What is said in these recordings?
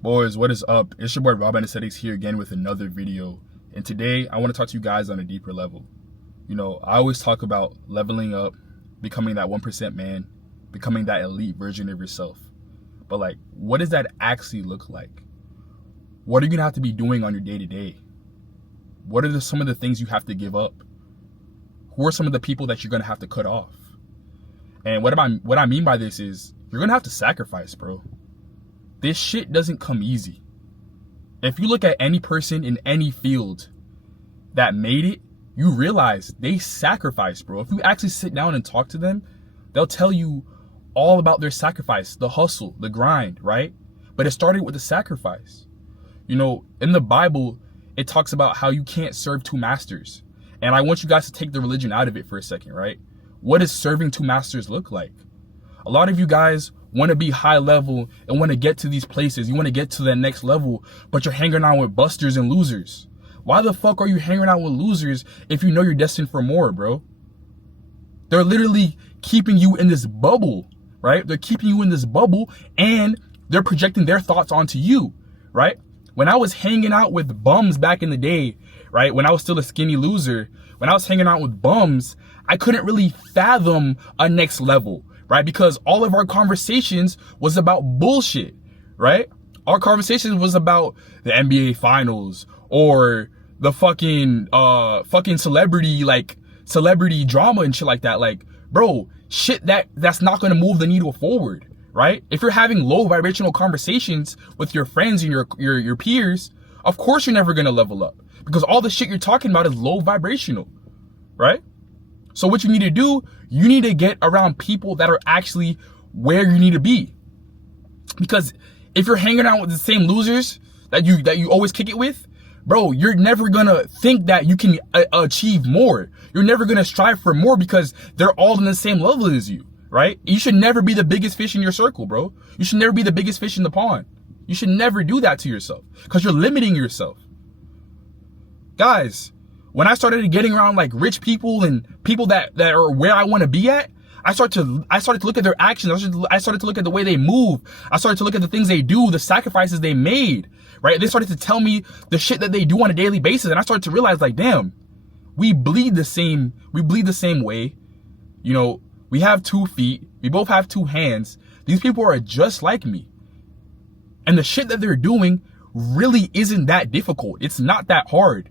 Boys, what is up? It's your boy Robin Aesthetics here again with another video. And today I want to talk to you guys on a deeper level. I always talk about leveling up, becoming that 1% man, becoming that elite version of yourself. But what does that actually look like? What are you going to have to be doing on your day-to-day? What are some of the things you have to give up? Who are some of the people that you're going to have to cut off? And what I mean by this is you're going to have to sacrifice, bro. This shit doesn't come easy. If you look at any person in any field that made it, you realize they sacrificed, bro. If you actually sit down and talk to them, they'll tell you all about their sacrifice, the hustle, the grind, right? But it started with the sacrifice. In the Bible, it talks about how you can't serve two masters. And I want you guys to take the religion out of it for a second, right? What does serving two masters look like? A lot of you guys want to be high level and want to get to these places. You want to get to that next level, but you're hanging out with busters and losers. Why the fuck are you hanging out with losers if you know you're destined for more, bro? They're literally keeping you in this bubble, right? They're keeping you in this bubble and they're projecting their thoughts onto you, right? When I was hanging out with bums back in the day, right? When I was still a skinny loser, when I was hanging out with bums, I couldn't really fathom a next level, right? Because all of our conversations was about bullshit, right? Our conversations was about the NBA finals or the fucking celebrity drama and shit like that. Bro, shit that's not gonna move the needle forward, right? If you're having low vibrational conversations with your friends and your peers, of course you're never gonna level up because all the shit you're talking about is low vibrational, right? So what you need to do, you need to get around people that are actually where you need to be. Because if you're hanging out with the same losers that you always kick it with, bro, you're never gonna think that you can achieve more. You're never gonna strive for more because they're all in the same level as you, right? You should never be the biggest fish in your circle, bro. You should never be the biggest fish in the pond. You should never do that to yourself because you're limiting yourself. Guys, when I started getting around rich people and people that are where I want to be at, I started to look at their actions. I started to look at the way they move. I started to look at the things they do, the sacrifices they made, right? They started to tell me the shit that they do on a daily basis. And I started to realize damn, we bleed the same way. We have 2 feet. We both have 2 hands. These people are just like me. And the shit that they're doing really isn't that difficult. It's not that hard.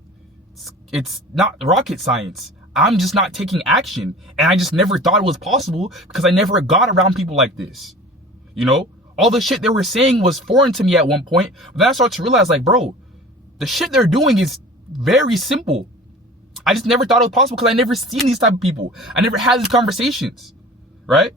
It's not rocket science. I'm just not taking action. And I just never thought it was possible because I never got around people like this. All the shit they were saying was foreign to me at one point. But then I started to realize bro, the shit they're doing is very simple. I just never thought it was possible because I never seen these type of people. I never had these conversations, right?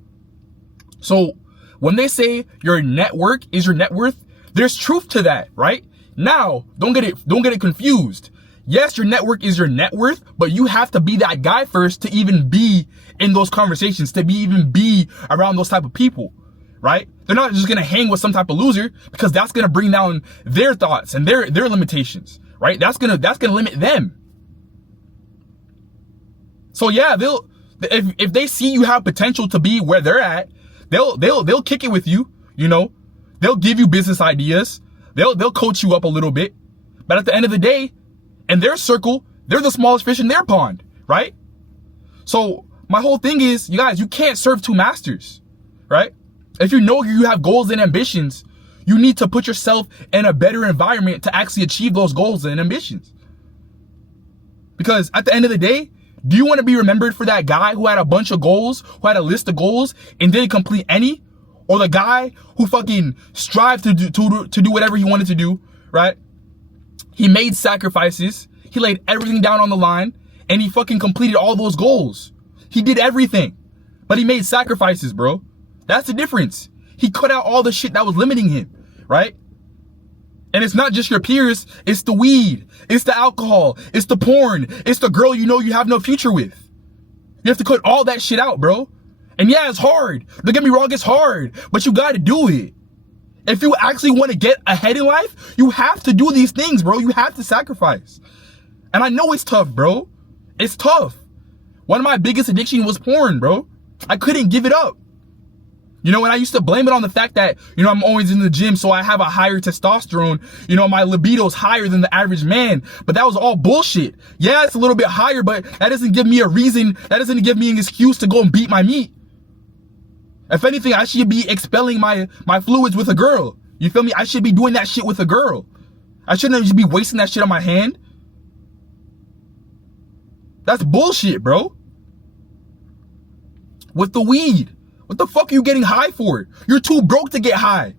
So when they say your network is your net worth, there's truth to that, right? Now, don't get it confused. Yes, your network is your net worth, but you have to be that guy first to even be in those conversations, to even be around those type of people, right? They're not just gonna hang with some type of loser because that's gonna bring down their thoughts and their limitations, right? That's gonna limit them. So yeah, if they see you have potential to be where they're at, they'll kick it with you, They'll give you business ideas. They'll coach you up a little bit. But at the end of the day, in their circle, they're the smallest fish in their pond, right? So my whole thing is, you guys, you can't serve 2 masters, right? If you know you have goals and ambitions, you need to put yourself in a better environment to actually achieve those goals and ambitions. Because at the end of the day, do you want to be remembered for that guy who had a bunch of goals, who had a list of goals and didn't complete any? Or the guy who fucking strived to do whatever he wanted to do, right? He made sacrifices. He laid everything down on the line and he fucking completed all those goals. He did everything, but he made sacrifices, bro. That's the difference. He cut out all the shit that was limiting him, right? And it's not just your peers. It's the weed. It's the alcohol. It's the porn. It's the girl you have no future with. You have to cut all that shit out, bro. And yeah, it's hard. Don't get me wrong, it's hard, but you got to do it. If you actually want to get ahead in life, you have to do these things, bro. You have to sacrifice. And I know it's tough, bro. It's tough. One of my biggest addictions was porn, bro. I couldn't give it up. You know, and I used to blame it on the fact that, you know, I'm always in the gym, so I have a higher testosterone. You know, my libido's higher than the average man. But that was all bullshit. Yeah, it's a little bit higher, but that doesn't give me a reason. That doesn't give me an excuse to go and beat my meat. If anything, I should be expelling my fluids with a girl. You feel me? I should be doing that shit with a girl. I shouldn't just be wasting that shit on my hand. That's bullshit, bro. With the weed. What the fuck are you getting high for? You're too broke to get high.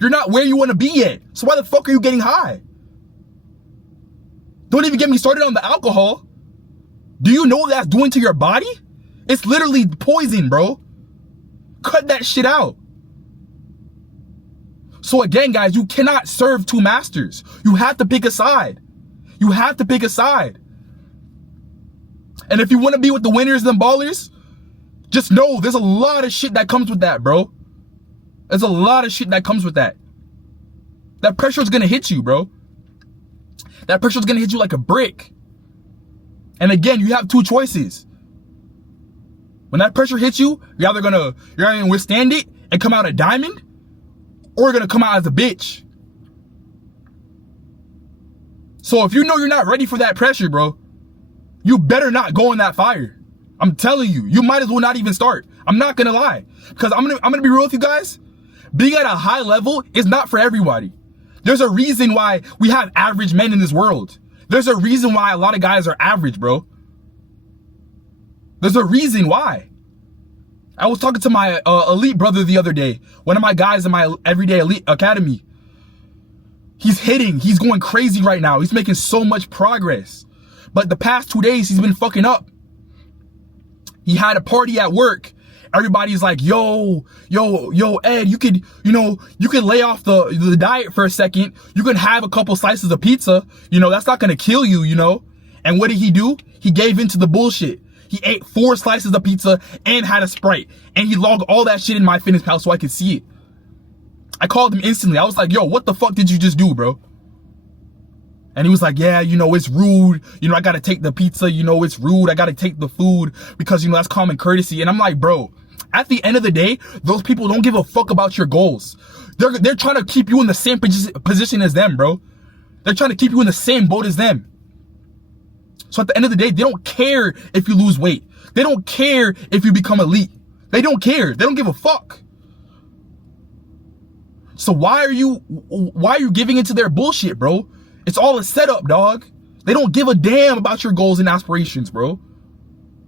You're not where you want to be yet. So why the fuck are you getting high? Don't even get me started on the alcohol. Do you know what that's doing to your body? It's literally poison, bro. Cut that shit out. So again, guys, you cannot serve two masters. You have to pick a side. You have to pick a side. And if you want to be with the winners and ballers, just know there's a lot of shit that comes with that, bro. There's a lot of shit that comes with that. That pressure is going to hit you, bro. That pressure is going to hit you like a brick. And again, you have two choices. When that pressure hits you, you're either going to withstand it and come out a diamond, or you're going to come out as a bitch. So if you know you're not ready for that pressure, bro, you better not go in that fire. I'm telling you, you might as well not even start. I'm not gonna lie. Because I'm gonna be real with you guys. Being at a high level is not for everybody. There's a reason why we have average men in this world. There's a reason why a lot of guys are average, bro. There's a reason why. I was talking to my elite brother the other day. One of my guys in my Everyday Elite Academy. He's hitting. He's going crazy right now. He's making so much progress. But the past 2 days, he's been fucking up. He had a party at work. Everybody's like, yo, Ed, you could lay off the diet for a second. You can have a couple slices of pizza. You know, that's not going to kill you, you know. And what did he do? He gave into the bullshit. He ate 4 slices of pizza and had a Sprite. And he logged all that shit in MyFitnessPal so I could see it. I called him instantly. I was like, yo, what the fuck did you just do, bro? And he was like, yeah, you know, it's rude. You know, I got to take the pizza. You know, it's rude. I got to take the food because, you know, that's common courtesy. And I'm like, bro, at the end of the day, those people don't give a fuck about your goals. They're trying to keep you in the same position as them, bro. They're trying to keep you in the same boat as them. So at the end of the day, they don't care if you lose weight. They don't care if you become elite. They don't care. They don't give a fuck. So why are you giving into their bullshit, bro? It's all a setup, dog. They don't give a damn about your goals and aspirations, bro.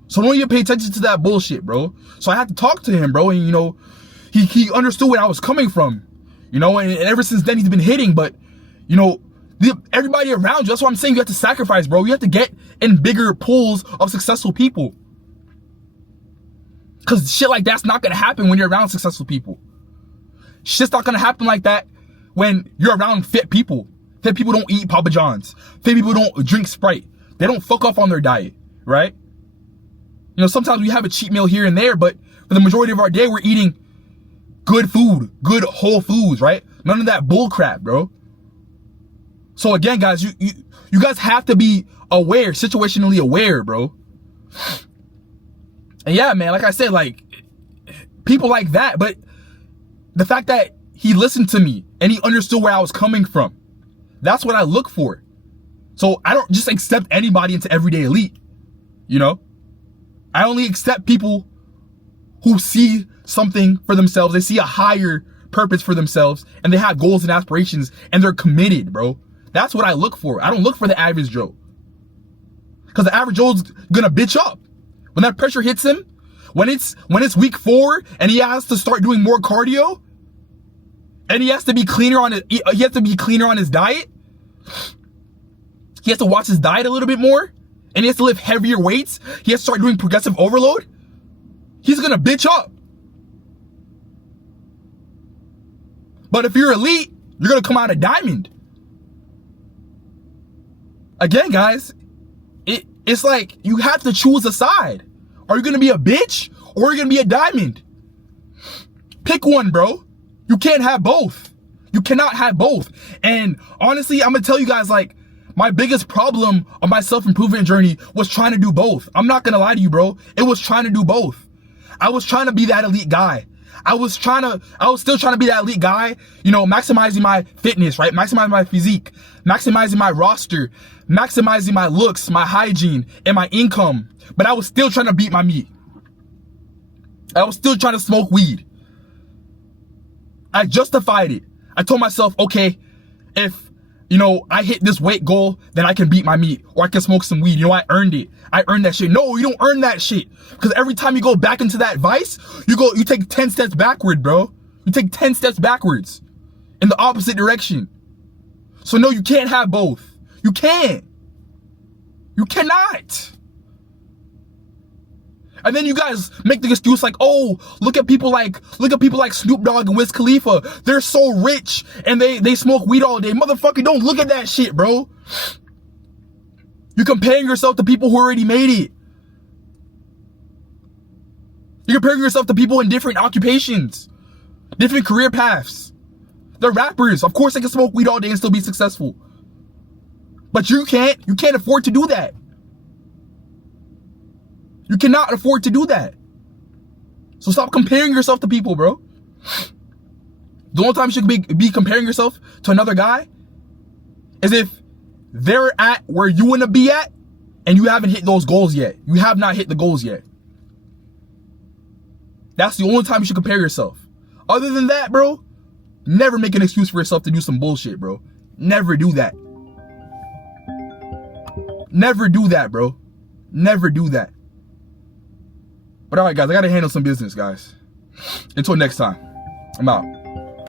So don't even pay attention to that bullshit, bro. So I had to talk to him, bro. And, you know, he understood where I was coming from. You know, and ever since then, he's been hitting. But, you know, everybody around you, that's what I'm saying. You have to sacrifice, bro. You have to get in bigger pools of successful people. Because shit like that's not going to happen when you're around successful people. Shit's not going to happen like that when you're around fit people. Fit people don't eat Papa John's. Fit people don't drink Sprite. They don't fuck off on their diet, right? You know, sometimes we have a cheat meal here and there, but for the majority of our day, we're eating good food, good whole foods, right? None of that bull crap, bro. So again, guys, you guys have to be aware, situationally aware, bro. And yeah, man, like I said, like, people like that, but the fact that he listened to me and he understood where I was coming from, that's what I look for. So I don't just accept anybody into Everyday Elite, you know? I only accept people who see something for themselves. They see a higher purpose for themselves and they have goals and aspirations and they're committed, bro. That's what I look for. I don't look for the average Joe. Because the average Joe's gonna bitch up. When that pressure hits him, when it's week 4 and he has to start doing more cardio and he has to be cleaner on his diet. He has to watch his diet a little bit more and he has to lift heavier weights. He has to start doing progressive overload. He's gonna bitch up. But if you're elite, you're gonna come out a diamond. Again, guys, it's like you have to choose a side. Are you gonna be a bitch or are you gonna be a diamond? Pick one, bro. You can't have both. You cannot have both. And honestly, I'm gonna tell you guys, like, my biggest problem on my self-improvement journey was trying to do both. I'm not gonna lie to you, bro. It was trying to do both. I was trying to be that elite guy. I was still trying to be that elite guy, you know, maximizing my fitness, right? Maximizing my physique, maximizing my roster, maximizing my looks, my hygiene, and my income. But I was still trying to beat my meat. I was still trying to smoke weed. I justified it. I told myself, okay, if, you know, I hit this weight goal, then I can beat my meat, or I can smoke some weed. You know, I earned it. I earned that shit. No, you don't earn that shit. Because every time you go back into that vice, you take 10 steps backward, bro. You take 10 steps backwards in the opposite direction. So no, you can't have both. You can't. You cannot. And then you guys make the excuse like, oh, look at people like Snoop Dogg and Wiz Khalifa. They're so rich and they smoke weed all day. Motherfucker, don't look at that shit, bro. You're comparing yourself to people who already made it. You're comparing yourself to people in different occupations, different career paths. They're rappers. Of course they can smoke weed all day and still be successful. But you can't. You can't afford to do that. You cannot afford to do that. So stop comparing yourself to people, bro. The only time you should be comparing yourself to another guy is if they're at where you want to be at and you haven't hit those goals yet. You have not hit the goals yet. That's the only time you should compare yourself. Other than that, bro, never make an excuse for yourself to do some bullshit, bro. Never do that. Never do that, bro. Never do that. But all right, guys, I got to handle some business, guys. Until next time, I'm out.